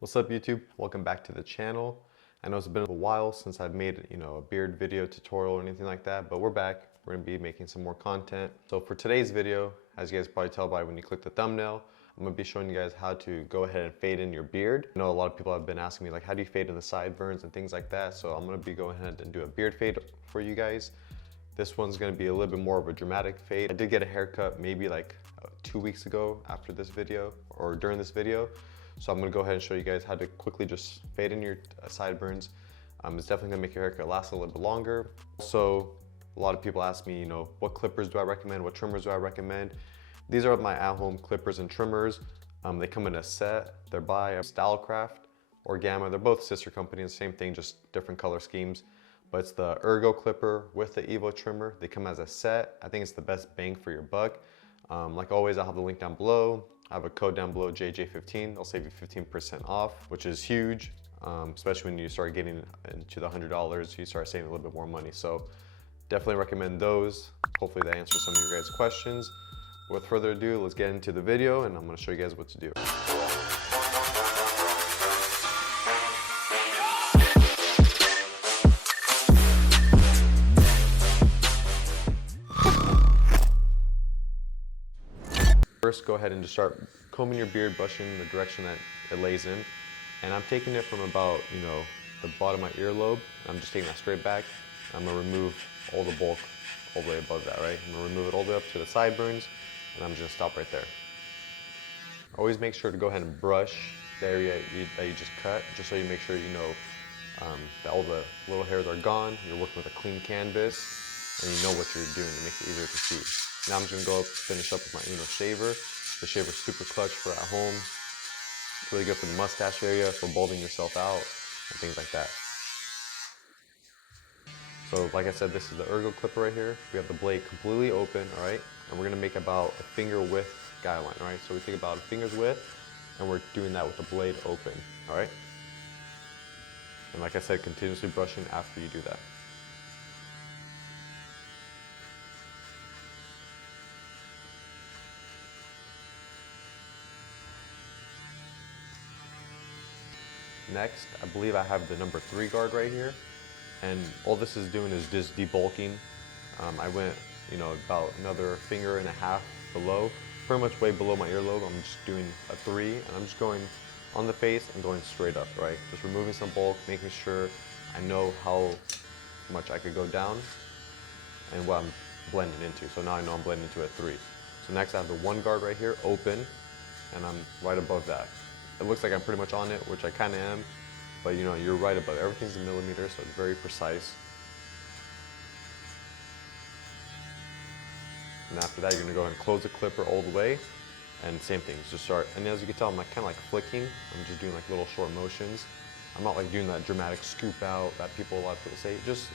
What's up YouTube? Welcome back to the channel. I know it's been a while since I've made a beard video tutorial or anything like that, but we're back. We're gonna be making some more content. So for today's video, as you guys probably tell by when you click the thumbnail, I'm gonna be showing you guys how to go ahead and fade in your beard. I know a lot of people have been asking me like, how do you fade in the sideburns and things like that? So I'm gonna be going ahead and do a beard fade for you guys. This one's gonna be a little bit more of a dramatic fade. I did get a haircut maybe like 2 weeks ago after this video or during this video. So I'm gonna go ahead and show you guys how to quickly just fade in your sideburns. It's definitely gonna make your haircut last a little bit longer. So a lot of people ask me, what clippers do I recommend? What trimmers do I recommend? These are my at-home clippers and trimmers. They come in a set. They're by Stylecraft or Gamma. They're both sister companies, same thing, just different color schemes. But it's the Ergo clipper with the Evo trimmer. They come as a set. I think it's the best bang for your buck. Like always, I'll have the link down below. I have a code down below, jj15. I'll save you 15% off, which is huge, especially when you start getting into the $100, you start saving a little bit more money. So definitely recommend those. Hopefully that answers some of your guys' questions. But with further ado, let's get into the video and I'm gonna show you guys what to do. First, go ahead and just start combing your beard, brushing the direction that it lays in. And I'm taking it from about, the bottom of my earlobe. I'm just taking that straight back. I'm gonna remove all the bulk all the way above that, right? I'm gonna remove it all the way up to the sideburns, and I'm just gonna stop right there. Always make sure to go ahead and brush the area that you just cut, just so you make sure that all the little hairs are gone. You're working with a clean canvas, and you know what you're doing. It makes it easier to see. Now I'm just gonna go up, finish up with my shaver. The shaver's super clutch for at home. It's really good for the mustache area, for balding yourself out, and things like that. So like I said, this is the Ergo clipper right here. We have the blade completely open, all right? And we're gonna make about a finger width guideline, right? So we take about a finger's width, and we're doing that with the blade open, all right? And like I said, continuously brushing after you do that. Next, I believe I have the number 3 guard right here. And all this is doing is just debulking. I went, about another finger and a half below, pretty much way below my earlobe. I'm just doing a 3, and I'm just going on the face and going straight up, right? Just removing some bulk, making sure I know how much I could go down and what I'm blending into. So now I know I'm blending into a 3. So next I have the 1 guard right here, open, and I'm right above that. It looks like I'm pretty much on it, which I kind of am, but you're right above it. Everything's in millimeters, so it's very precise. And after that, you're gonna go ahead and close the clipper all the way, and same thing, just start. And as you can tell, I'm kind of like flicking. I'm just doing like little short motions. I'm not like doing that dramatic scoop out that a lot of people say. Just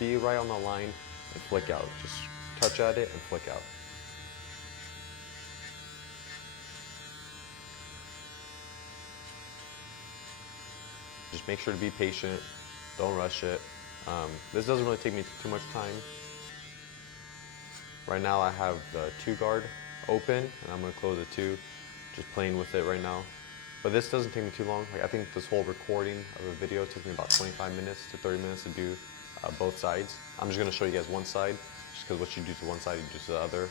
be right on the line and flick out. Just touch at it and flick out. Just make sure to be patient, don't rush it. This doesn't really take me too much time. Right now I have the 2 guard open, and I'm gonna close the 2, just playing with it right now. But this doesn't take me too long. I think this whole recording of a video took me about 25 minutes to 30 minutes to do both sides. I'm just gonna show you guys one side, just because what you do to one side, you do to the other.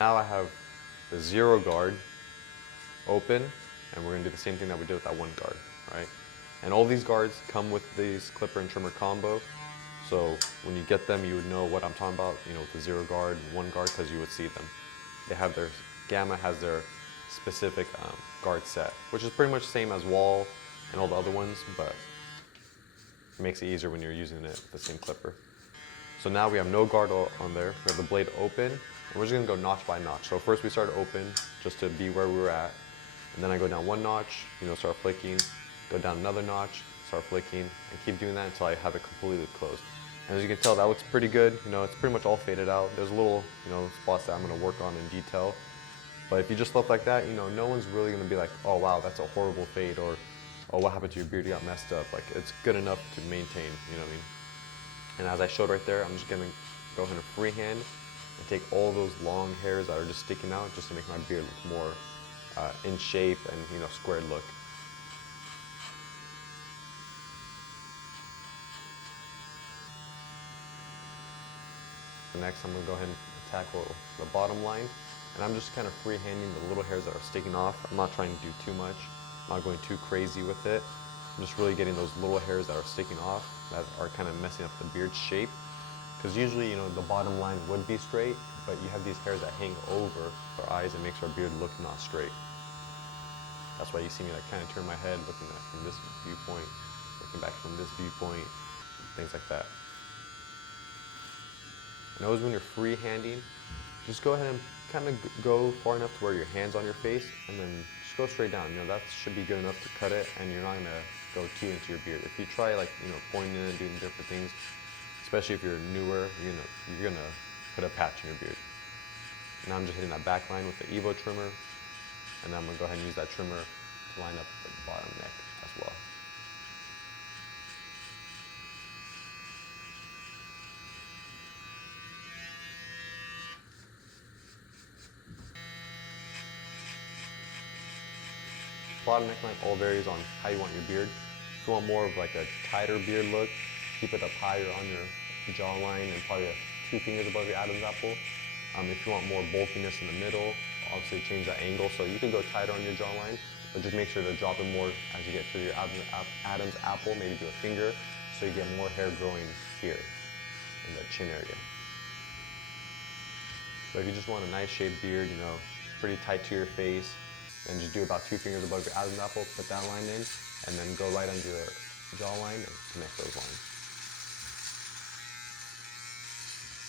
Now I have the 0 guard open, and we're gonna do the same thing that we did with that 1 guard, right? And all these guards come with these clipper and trimmer combo. So when you get them, you would know what I'm talking about, with the 0 guard and 1 guard, because you would see them. They have their, Gamma has their specific guard set, which is pretty much the same as Wall and all the other ones, but it makes it easier when you're using it with the same clipper. So now we have no guard on there. We have the blade open, and we're just gonna go notch by notch. So first we start open, just to be where we were at. And then I go down 1 notch, start flicking, go down another notch, start flicking, and keep doing that until I have it completely closed. And as you can tell, that looks pretty good. It's pretty much all faded out. There's little, spots that I'm gonna work on in detail. But if you just left like that, no one's really gonna be like, oh wow, that's a horrible fade, or oh, what happened to your beard, you got messed up. Like, it's good enough to maintain, you know what I mean? And as I showed right there, I'm just gonna go ahead and freehand and take all those long hairs that are just sticking out just to make my beard look more in shape and, you know, squared look. Next, I'm going to go ahead and tackle the bottom line, and I'm just kind of freehanding the little hairs that are sticking off. I'm not trying to do too much. I'm not going too crazy with it. I'm just really getting those little hairs that are sticking off that are kind of messing up the beard shape. Because usually, you know, the bottom line would be straight, but you have these hairs that hang over our eyes and makes our beard look not straight. That's why you see me like kind of turn my head, looking at from this viewpoint, looking back from this viewpoint, things like that. And always when you're freehanding, just go ahead and kind of go far enough to where your hand's on your face, and then just go straight down. You know, that should be good enough to cut it, and you're not gonna go too into your beard. If you try, like, you know, pointing and doing different things, especially if you're newer, you're gonna put a patch in your beard. Now I'm just hitting that back line with the Evo trimmer, and then I'm gonna go ahead and use that trimmer to line up the bottom neck as well. Bottom neckline all varies on how you want your beard. If you want more of like a tighter beard look, keep it up higher on your jawline and probably 2 fingers above your Adam's apple. If you want more bulkiness in the middle, obviously change that angle. So you can go tighter on your jawline, but just make sure to drop it more as you get to your Adam's apple, maybe do a finger, so you get more hair growing here in the chin area. So if you just want a nice shaped beard, you know, pretty tight to your face, then just do about 2 fingers above your Adam's apple, put that line in, and then go right under your jawline and connect those lines.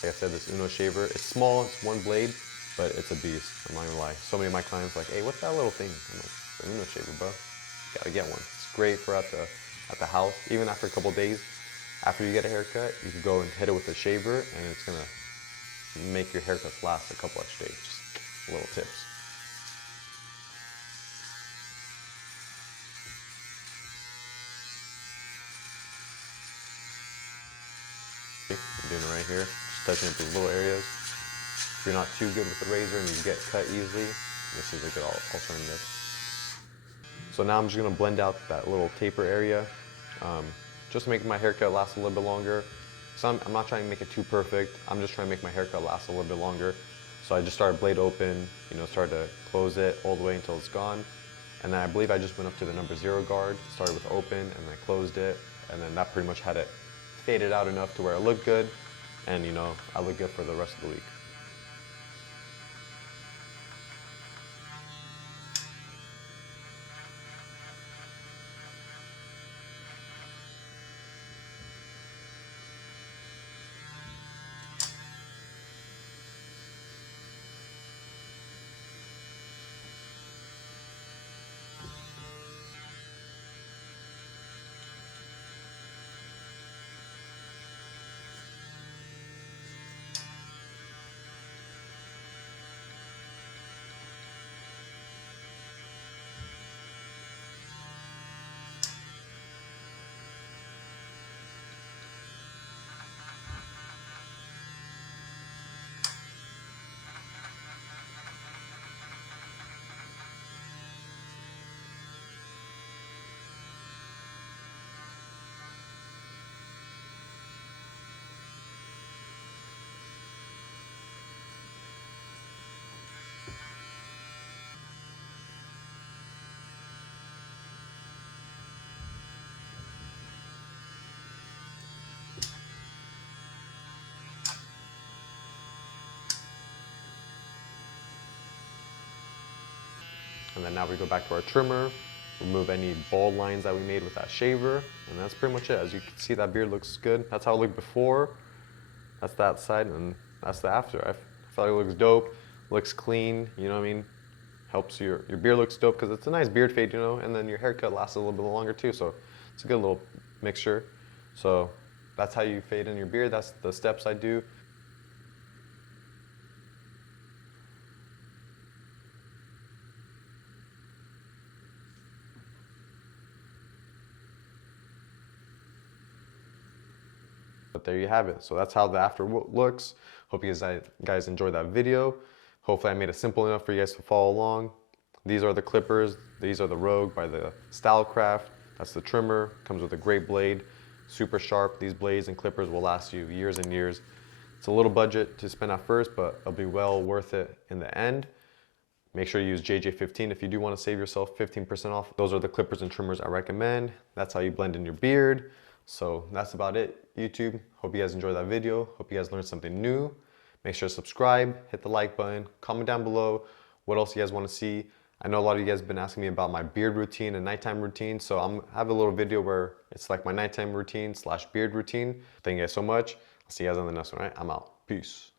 Like I said, this Uno shaver, it's small, it's 1 blade, but it's a beast, I'm not gonna lie. So many of my clients are like, hey, what's that little thing? I'm like, it's an Uno shaver, bro. You gotta get one. It's great for at the house, even after a couple days. After you get a haircut, you can go and hit it with a shaver, and it's gonna make your haircuts last a couple extra days. Just little tips. I'm doing it right here, just touching up those little areas. If you're not too good with the razor and you get cut easily, this is a good alternative. So now I'm just gonna blend out that little taper area, just to make my haircut last a little bit longer. So I'm not trying to make it too perfect, I'm just trying to make my haircut last a little bit longer. So I just started blade open, you know, started to close it all the way until it's gone. And then I believe I just went up to the number 0 guard, started with open, and then closed it, and then that pretty much had it faded out enough to where it looked good, and you know, I look good for the rest of the week. And then now we go back to our trimmer, remove any bald lines that we made with that shaver, and that's pretty much it. As you can see, that beard looks good. That's how it looked before. That's that side, and that's the after. I feel like it looks dope, looks clean, you know what I mean? Helps your beard looks dope because it's a nice beard fade, you know, and then your haircut lasts a little bit longer too, so it's a good little mixture. So that's how you fade in your beard. That's the steps I do. there you have it. So that's how the after looks. Hope you guys enjoyed that video. Hopefully I made it simple enough for you guys to follow along. These are the clippers. These are the Rogue by the Stylecraft. That's the trimmer. Comes with a great blade, super sharp. These blades and clippers will last you years and years. It's a little budget to spend at first, but it'll be well worth it in the end. Make sure you use JJ15 if you do want to save yourself 15% off. Those are the clippers and trimmers I recommend. That's how you blend in your beard. So that's about it, YouTube. Hope you guys enjoyed that video. Hope you guys learned something new. Make sure to subscribe, hit the like button, comment down below what else you guys want to see. I know a lot of you guys have been asking me about my beard routine and nighttime routine, so I have a little video where it's like my nighttime routine / beard routine. Thank you guys so much. I'll see you guys on the next one, right? I'm out. Peace.